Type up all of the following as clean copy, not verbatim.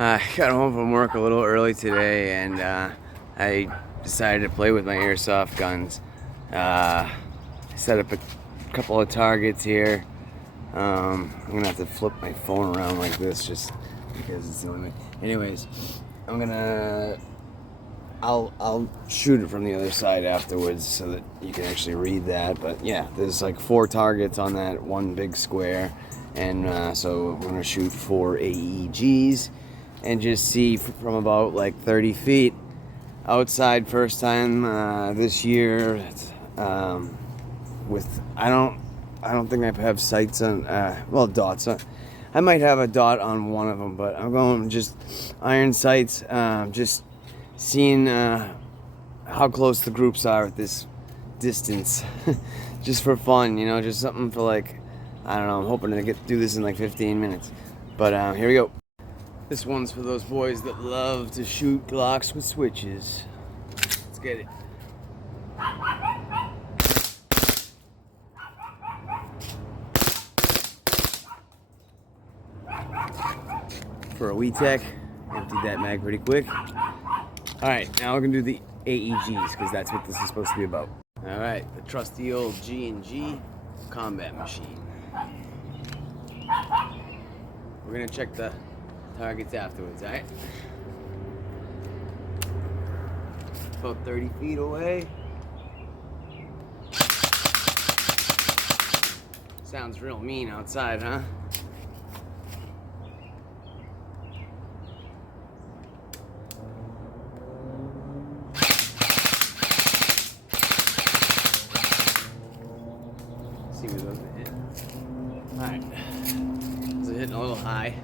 I got home from work a little early today, and I decided to play with my airsoft guns. Set up a couple of targets here. I'm gonna have to flip my phone around like this just because it's the only way. Anyways, I'll shoot it from the other side afterwards so that you can actually read that. But yeah, there's like 4 targets on that one big square, and so we're gonna shoot 4 AEGs and just see from about like 30 feet outside. First time this year. I don't think I have sights on dots on. I might have a dot on one of them, but I'm going just iron sights, just seeing how close the groups are at this distance. Just for fun, just something for like, I don't know, I'm hoping to do this in like 15 minutes. But here we go. This one's for those boys that love to shoot Glocks with switches. Let's get it. For a WE-Tech, emptied that mag pretty quick. Alright, now we're going to do the AEGs, because that's what this is supposed to be about. Alright, the trusty old G&G combat machine. We're going to check the targets afterwards, alright? About 30 feet away. Sounds real mean outside, huh? See where those are hitting. Alright. Those are hitting a little high.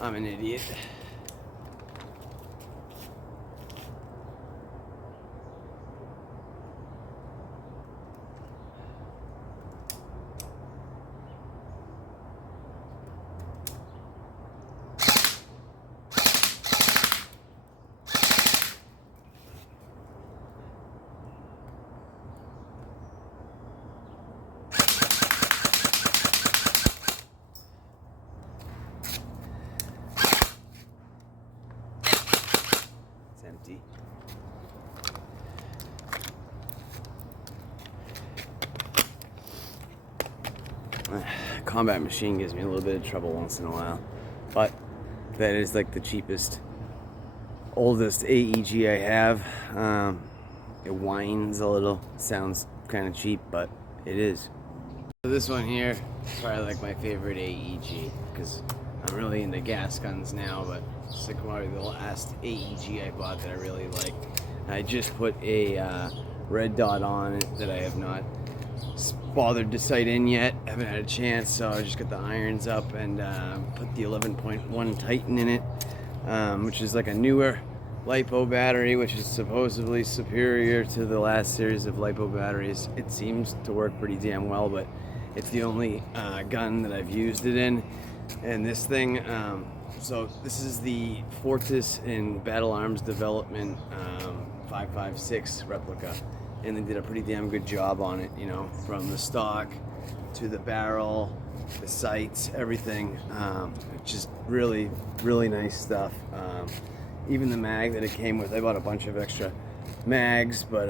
I'm an idiot. Empty. Combat machine gives me a little bit of trouble once in a while, but that is like the cheapest, oldest AEG I have. It whines a little, sounds kind of cheap, but it is. So this one here is probably like my favorite AEG, because I'm really into gas guns now, but it's like probably the last AEG I bought that I really like. I just put a red dot on it that I have not bothered to sight in yet. I haven't had a chance, so I just got the irons up and put the 11.1 Titan in it, which is like a newer LiPo battery, which is supposedly superior to the last series of LiPo batteries. It seems to work pretty damn well, but it's the only gun that I've used it in. And this thing, so this is the Fortis in Battle Arms Development 5.56 replica, and they did a pretty damn good job on it, from the stock to the barrel, the sights, everything. Just really, really nice stuff. Even the mag that it came with, I bought a bunch of extra mags, but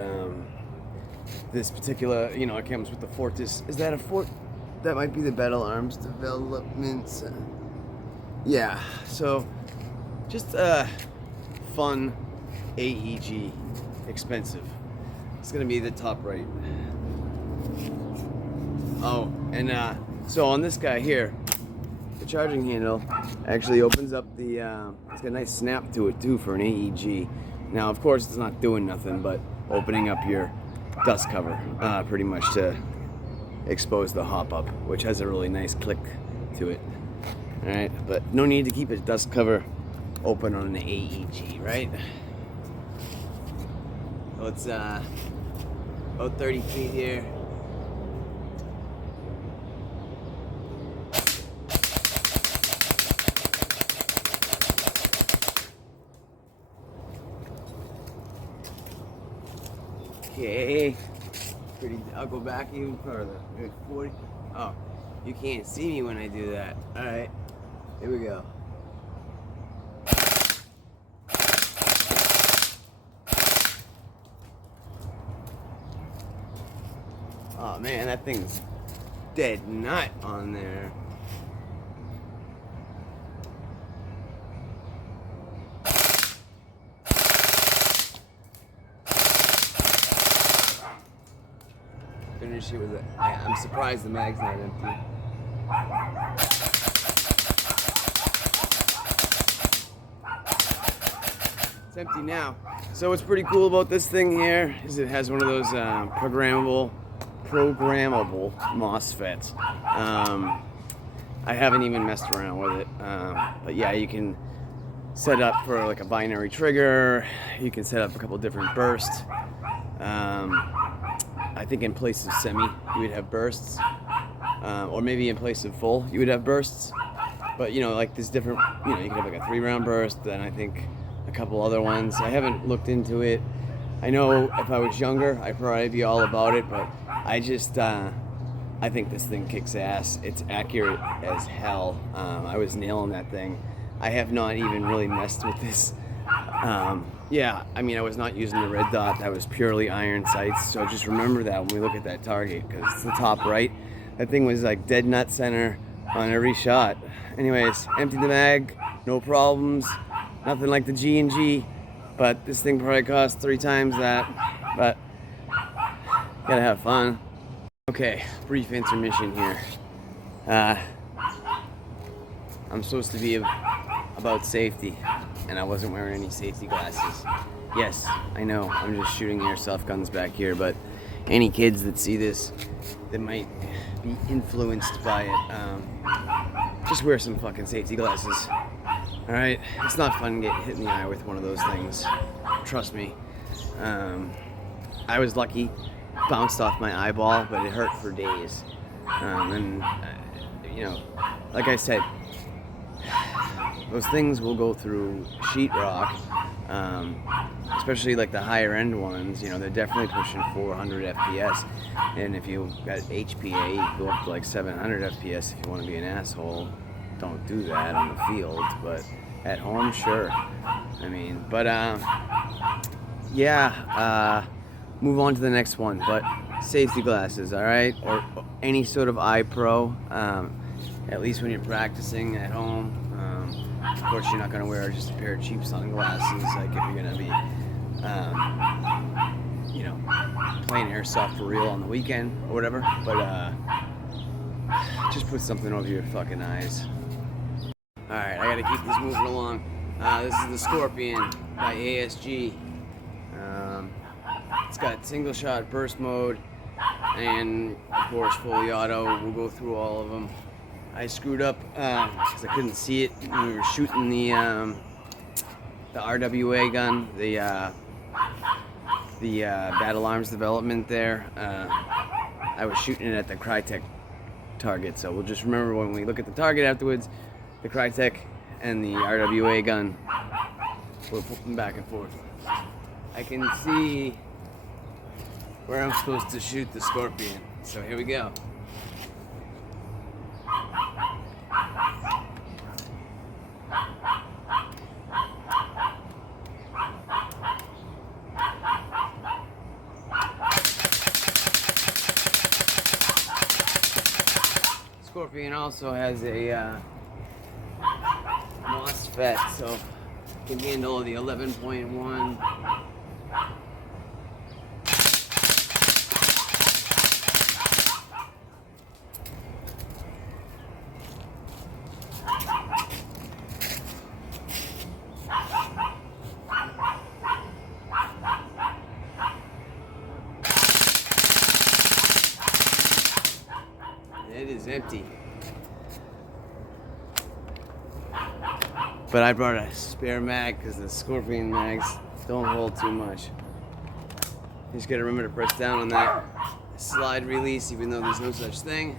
this particular, it comes with the Fortis. Is that a Fort? That might be the Battle Arms Development. Yeah, so just fun AEG, expensive. It's gonna be the top right. Oh, and so on this guy here, the charging handle actually opens up the, it's got a nice snap to it too for an AEG. Now, of course, it's not doing nothing but opening up your dust cover, pretty much to expose the hop up, which has a really nice click to it. All right, but no need to keep a dust cover open on an AEG, right? So it's about 30 feet here. Okay, I'll go back even further. 40. Oh, you can't see me when I do that. All right, here we go. Oh man, that thing's dead nut on there. Finish it with it. I'm surprised the mag's not empty. It's empty now. So what's pretty cool about this thing here is it has one of those programmable MOSFETs. I haven't even messed around with it, but yeah, you can set up for like a binary trigger. You can set up a couple different bursts. I think in place of semi, you would have bursts, or maybe in place of full, you would have bursts. But you know, like there's different. You know, you can have like a 3-round burst. Then I think a couple other ones. I haven't looked into it. I know if I was younger, I'd probably be all about it, but I just, I think this thing kicks ass. It's accurate as hell. I was nailing that thing. I have not even really messed with this. Yeah, I mean, I was not using the red dot. That was purely iron sights. So just remember that when we look at that target, because it's the top right. That thing was like dead nut center on every shot. Anyways, emptied the mag, no problems. Nothing like the G&G, but this thing probably costs 3 times that. But gotta have fun. Okay, brief intermission here. I'm supposed to be about safety, and I wasn't wearing any safety glasses. Yes, I know, I'm just shooting airsoft guns back here, but any kids that see this that might be influenced by it, just wear some fucking safety glasses. Alright, it's not fun to get hit in the eye with one of those things. Trust me. I was lucky, bounced off my eyeball, but it hurt for days. You know, like I said, those things will go through sheetrock, especially like the higher end ones. You know, they're definitely pushing 400 FPS, and if you got HPA, you go up to like 700 FPS if you want to be an asshole. Don't do that on the field, but at home, sure. I mean, but yeah, move on to the next one. But safety glasses, all right, or any sort of eye pro, at least when you're practicing at home. Of course, you're not gonna wear just a pair of cheap sunglasses, like if you're gonna be, you know, playing airsoft for real on the weekend or whatever. But just put something over your fucking eyes. Alright, I gotta keep this moving along. This is the Scorpion by AEG. It's got single shot burst mode and of course fully auto. We'll go through all of them. I screwed up because I couldn't see it when we were shooting the RWA gun, the Battle Arms development there. I was shooting it at the Crytek target, so we'll just remember when we look at the target afterwards, the Crytek and the RWA gun, we're flipping back and forth. I can see where I'm supposed to shoot the Scorpion, so here we go. Scorpion also has a MOSFET, so it can handle the 11.1. It is empty. But I brought a spare mag because the Scorpion mags don't hold too much. just gotta remember to press down on that slide release, even though there's no such thing.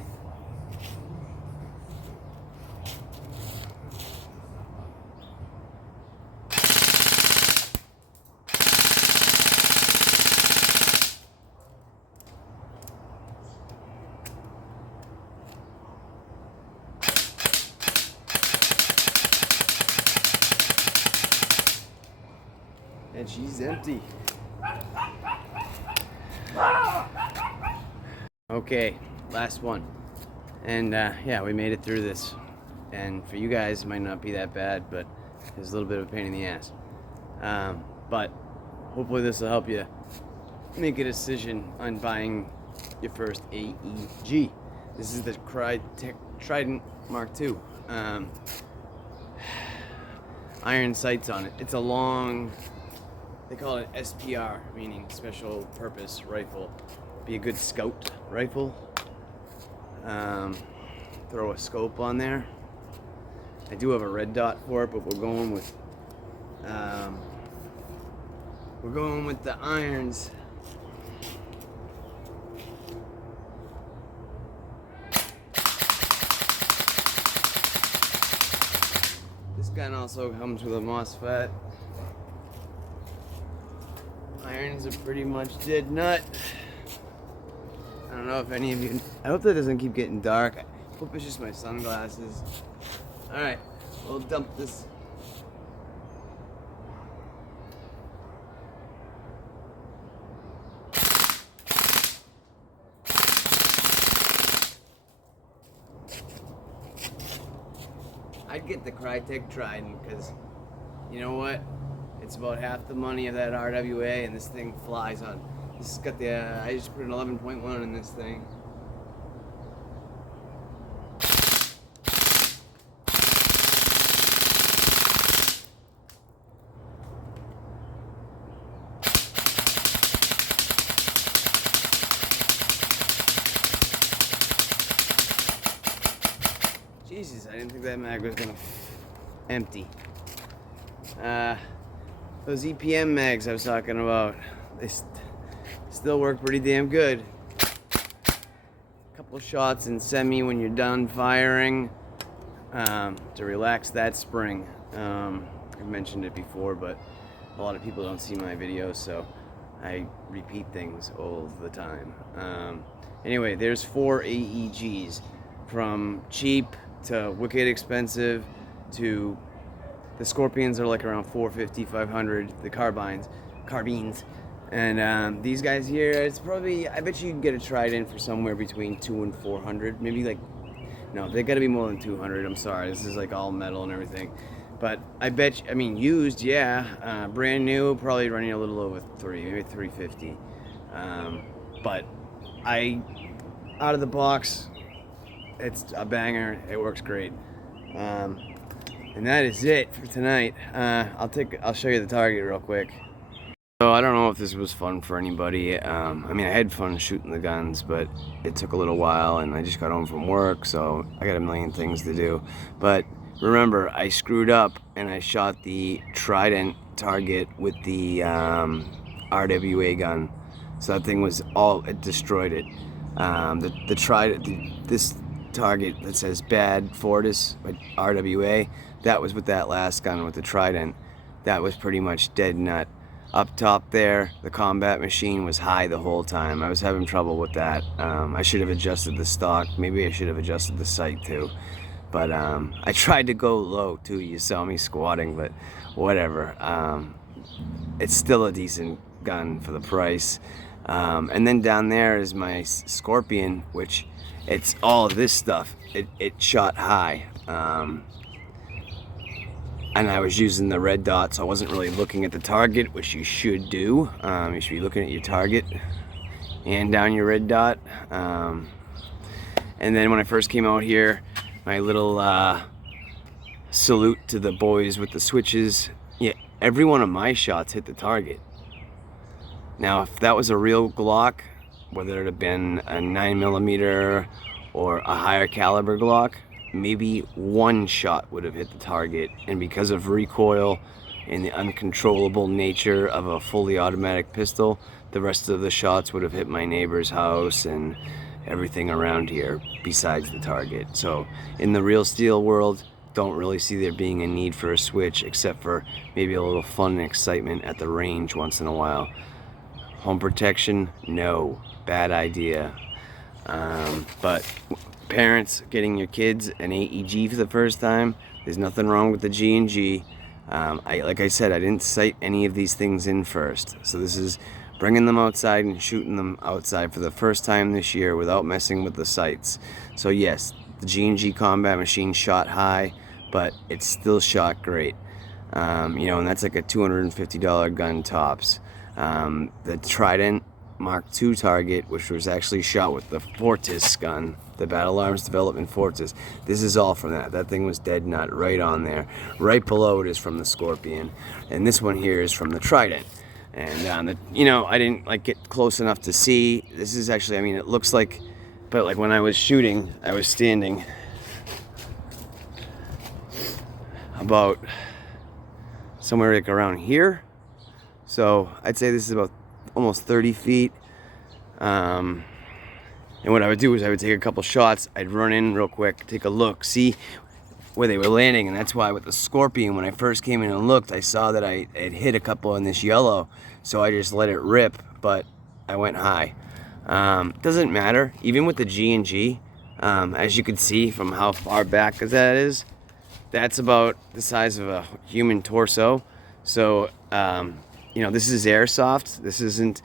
And she's empty. Okay, last one. And yeah, we made it through this. And for you guys, it might not be that bad, but it's a little bit of a pain in the ass. But hopefully this will help you make a decision on buying your first AEG. This is the Trident Mark II. Iron sights on it. It's a long, they call it SPR, meaning special purpose rifle. Be a good scout rifle. Throw a scope on there. I do have a red dot for it, but we're going with the irons. This gun also comes with a MOSFET. Irons are pretty much dead nut. I don't know if any of you, I hope that doesn't keep getting dark. I hope it's just my sunglasses. Alright, we'll dump this. I'd get the Crytek Trident because, you know what? It's about half the money of that RWA, and this thing flies on. This has got the, I just put an 11.1 in this thing. Jesus, I didn't think that mag was gonna empty. Those EPM mags I was talking about, they still work pretty damn good. Couple shots in semi when you're done firing to relax that spring. I've mentioned it before, but a lot of people don't see my videos, so I repeat things all the time. Anyway, there's 4 AEGs, from cheap to wicked expensive to the Scorpions are like around 450, 500, the carbines, and these guys here, it's probably, I bet you can get a Trident for somewhere between 200 and 400, maybe like, no, they gotta be more than 200, I'm sorry, this is like all metal and everything, but I bet you, I mean, used, yeah, brand new, probably running a little over maybe 350, but out of the box, it's a banger, it works great. And that is it for tonight. I'll show you the target real quick. So I don't know if this was fun for anybody. I mean, I had fun shooting the guns, but it took a little while, and I just got home from work, so I got a million things to do. But remember, I screwed up and I shot the Trident target with the RWA gun. So that thing was it destroyed it. The Trident, this target that says Bad Fortis by RWA, that was with that last gun with the Trident. That was pretty much dead nut. Up top there, the combat machine was high the whole time. I was having trouble with that. I should have adjusted the stock. Maybe I should have adjusted the sight too. But I tried to go low too. You saw me squatting, but whatever. It's still a decent gun for the price. And then down there is my Scorpion, which it's all this stuff. It shot high. And I was using the red dot, so I wasn't really looking at the target, which you should do. You should be looking at your target and down your red dot. And then when I first came out here, my little salute to the boys with the switches. Yeah, every one of my shots hit the target. Now, if that was a real Glock, whether it had been a 9mm or a higher caliber Glock, maybe one shot would have hit the target, and because of recoil and the uncontrollable nature of a fully automatic pistol, the rest of the shots would have hit my neighbor's house and everything around here besides the target. So in the real steel world, don't really see there being a need for a switch, except for maybe a little fun and excitement at the range once in a while. Home protection, no, bad idea. But parents getting your kids an AEG for the first time, there's nothing wrong with the G&G. Like I said, I didn't sight any of these things in first. So this is bringing them outside and shooting them outside for the first time this year without messing with the sights. So yes, the G&G combat machine shot high, but it still shot great. You know, and that's like a $250 gun tops. The Trident Mark II target, which was actually shot with the Fortis gun, the Battle Arms Development Fortis. This is all from that. That thing was dead nut right on there. Right below it is from the Scorpion, and this one here is from the Trident. And you know, I didn't like get close enough to see. This is actually, I mean, it looks like, but like when I was shooting, I was standing about somewhere like around here. So I'd say this is about almost 30 feet. And what I would do is I would take a couple shots, I'd run in real quick, take a look, see where they were landing. And that's why with the Scorpion, when I first came in and looked, I saw that I had hit a couple in this yellow, so I just let it rip, but I went high. Doesn't matter, even with the G&G, as you can see from how far back that is, that's about the size of a human torso. So you know, this is Airsoft. This isn't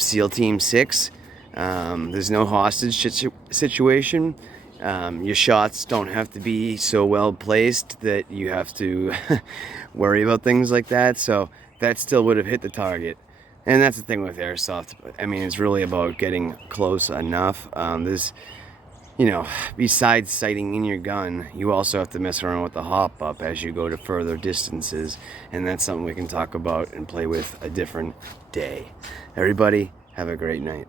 SEAL Team 6. There's no hostage situation. Your shots don't have to be so well placed that you have to worry about things like that. So that still would have hit the target. And that's the thing with Airsoft. I mean, it's really about getting close enough. There's, you know, besides sighting in your gun, you also have to mess around with the hop up as you go to further distances. And that's something we can talk about and play with a different day. Everybody, have a great night.